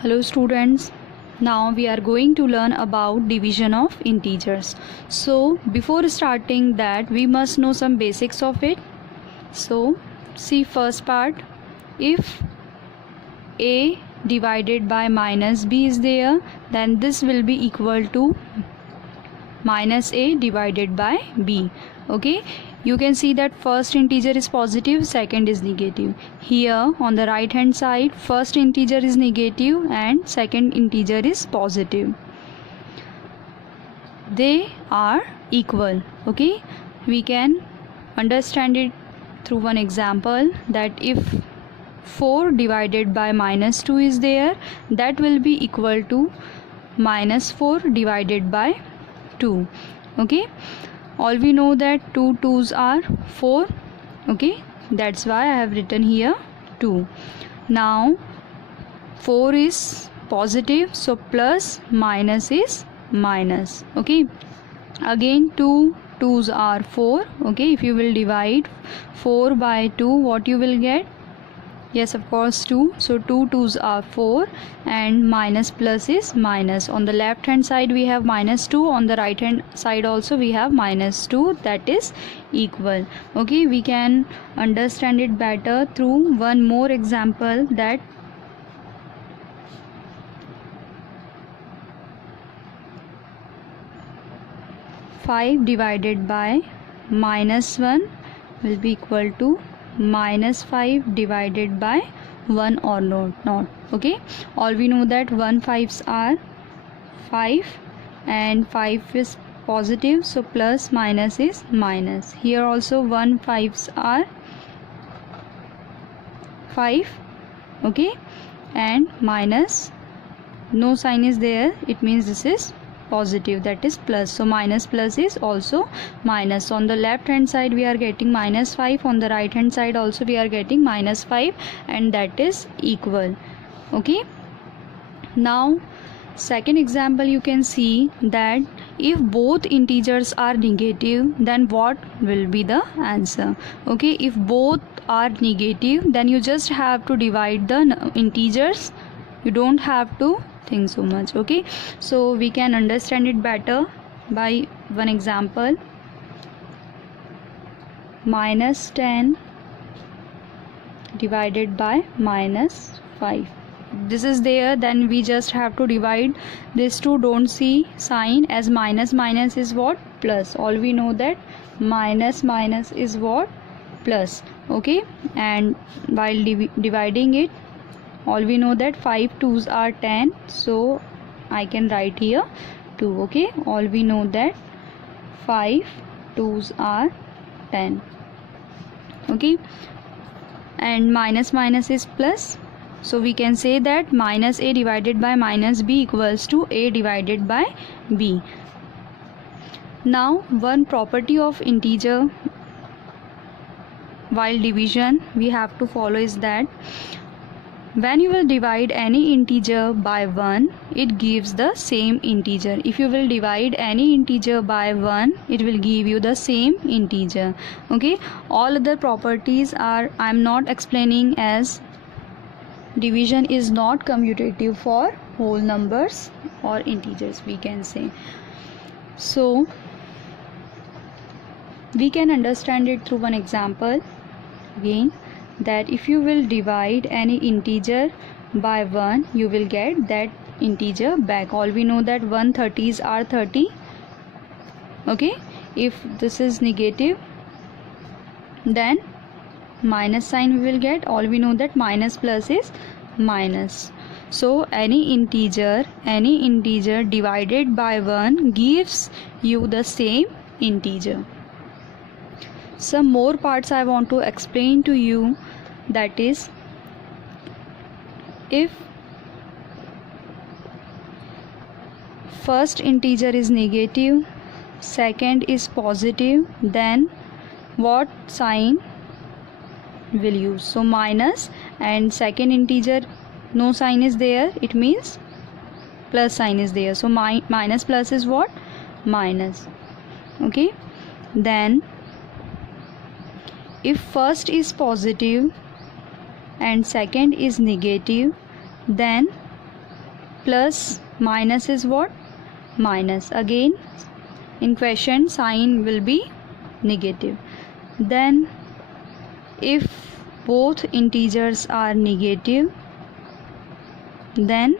Hello students, now we are going to learn about division of integers. So before starting that we must know some basics of it. So see first part, if a divided by minus b is there, then this will be equal to minus a divided by b. Okay, you can see that first integer is positive, second is negative. Here on the right hand side, first integer is negative and second integer is positive. They are equal. Okay, we can understand it through one example, that if 4 divided by minus 2 is there, that will be equal to minus 4 divided by 2. Okay, all we know that 2 2s are 4. Okay, that's why I have written here 2. Now 4 is positive, so plus minus is minus. Okay, again 2 2s are 4. Okay, if you will divide 4 by 2, what you will get? Yes, of course 2. So 2 2s are 4 and minus plus is minus. On the left hand side we have minus 2, on the right hand side also we have minus 2, that is equal. Okay, we can understand it better through one more example, that five divided by minus 1 will be equal to minus 5 divided by 1 or not. Okay, all we know that 1 5s are 5 and 5 is positive, so plus minus is minus. Here also 1 5s are 5. Okay, and minus, no sign is there, it means this is positive, that is plus. So minus plus is also minus. On the left hand side we are getting minus 5, on the right hand side also we are getting minus 5, and that is equal. Okay, now second example, you can see that if both integers are negative, then what will be the answer? Okay, if both are negative, then you just have to divide the integers, you don't have to think so much. Okay, so we can understand it better by one example. Minus 10 divided by minus 5, this is there, then we just have to divide this two. Don't see sign, as minus minus is what? Plus. All we know that minus minus is what? Plus. Okay, and while dividing it, all we know that 5 2s are 10, so I can write here 2. Okay, all we know that 5 2s are 10. Okay, and minus minus is plus, so we can say that minus a divided by minus b equals to a divided by b. Now one property of integer while division we have to follow is that when you will divide any integer by 1, it gives the same integer. If you will divide any integer by 1, it will give you the same integer. Okay, all other properties are I am not explaining, as division is not commutative for whole numbers or integers, we can say. So we can understand it through one example again, that if you will divide any integer by 1, you will get that integer back. All we know that 130s are 30. Okay, if this is negative, then minus sign we will get. All we know that minus plus is minus. So any integer divided by 1 gives you the same integer. Some more parts I want to explain to you, that is, if first integer is negative, second is positive, then what sign will use? So minus, and second integer no sign is there, it means plus sign is there, so minus plus is what? Minus. Okay, then if first is positive and second is negative, then plus minus is what? Minus. Again in question sign will be negative. Then if both integers are negative, then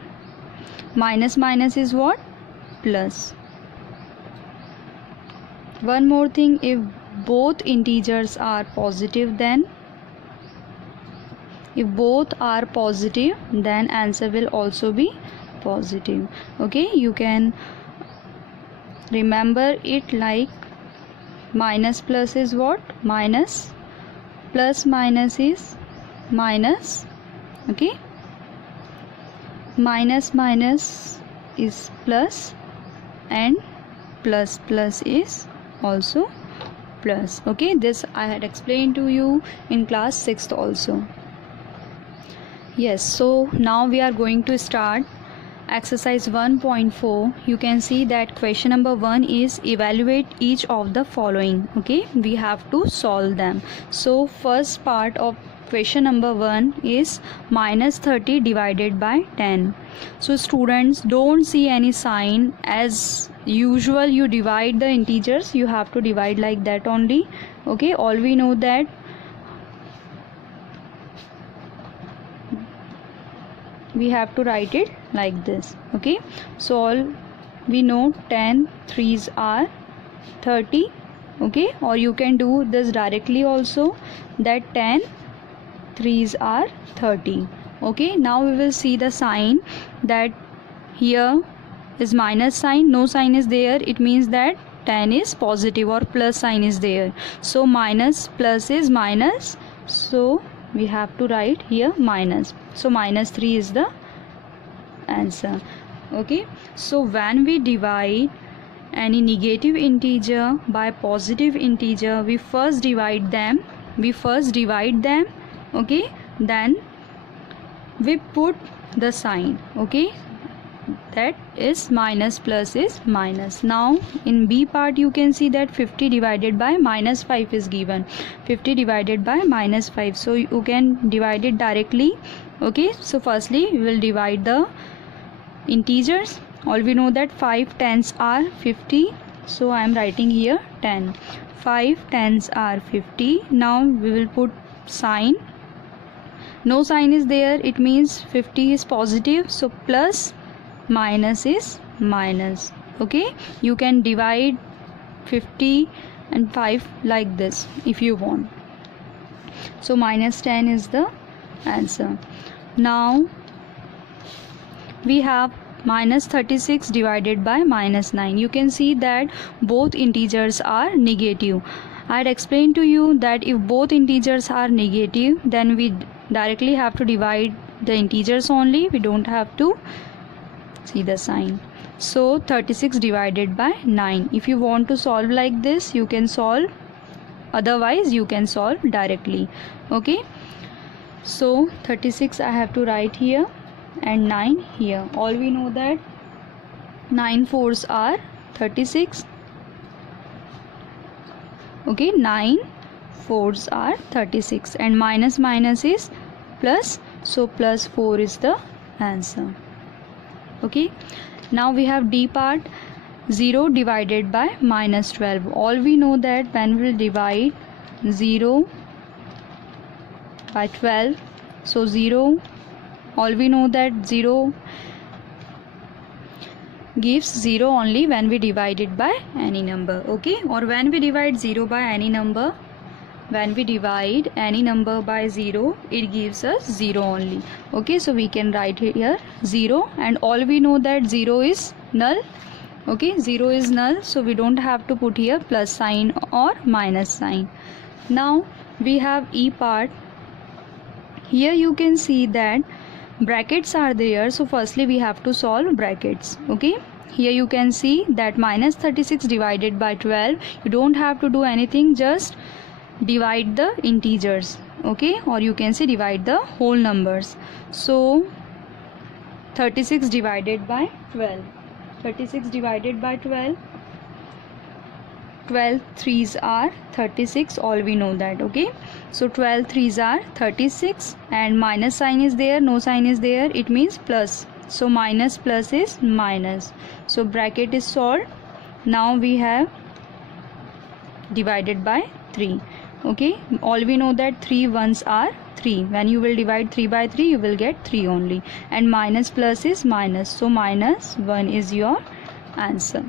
minus minus is what? Plus. One more thing, if both integers are positive, then answer will also be positive. Okay, you can remember it like minus plus is what? Minus, plus minus is minus. Okay, minus minus is plus, and plus plus is also plus. Okay, this I had explained to you in class 6th also. Yes, so now we are going to start exercise 1.4. You can see that question number 1 is evaluate each of the following. Okay, we have to solve them. So first part of question number 1 is minus 30 divided by 10. So students, don't see any sign. As usual, you divide the integers, you have to divide like that only. Okay, all we know that we have to write it like this. Okay, so all we know 10 3s are 30. Okay, or you can do this directly also, that 10 3s are 30. Okay, now we will see the sign, that here is minus sign, no sign is there, it means that 10 is positive or plus sign is there. So minus plus is minus, so we have to write here minus. So minus 3 is the answer. Okay, so when we divide any negative integer by positive integer, we first divide them. Okay, then we put the sign. Okay, that is minus plus is minus. Now in B part you can see that 50 divided by minus 5 is given. 50 divided by minus 5, so you can divide it directly. Okay, so firstly we will divide the integers. All we know that 5 tens are 50, so I am writing here 10. 5 tens are 50. Now we will put sign. No sign is there, it means 50 is positive, so plus minus is minus. Okay, you can divide 50 and 5 like this if you want. So minus 10 is the answer. Now we have minus 36 divided by minus 9. You can see that both integers are negative. I had explained to you that if both integers are negative, then we directly have to divide the integers only, we don't have to see the sign. So 36 divided by 9. If you want to solve like this, you can solve, otherwise you can solve directly. Okay, so 36 I have to write here and 9 here. All we know that 9 fours are 36. Okay, 9 fours are 36, and minus minus is plus, so plus 4 is the answer. Okay, now we have D part, 0 divided by minus 12. All we know that when we will divide 0 by 12, so 0, all we know that 0 gives 0 only when we divide it by any number. Okay, or when we divide 0 by any number, when we divide any number by 0, it gives us 0 only. Okay, so we can write here 0, and all we know that 0 is null. Okay, 0 is null, so we don't have to put here plus sign or minus sign. Now we have E part. Here you can see that brackets are there, so firstly we have to solve brackets. Okay, here you can see that minus 36 divided by 12, you don't have to do anything, just divide the integers. Okay, or you can say divide the whole numbers. So 36 divided by 12, 36 divided by 12, 12 3s are 36, all we know that. Okay, so 12 3s are 36, and minus sign is there, no sign is there, it means plus. So minus plus is minus. So bracket is solved. Now we have divided by 3. Okay, all we know that 3 ones are 3. When you will divide 3 by 3, you will get 3 only, and minus plus is minus, so minus 1 is your answer.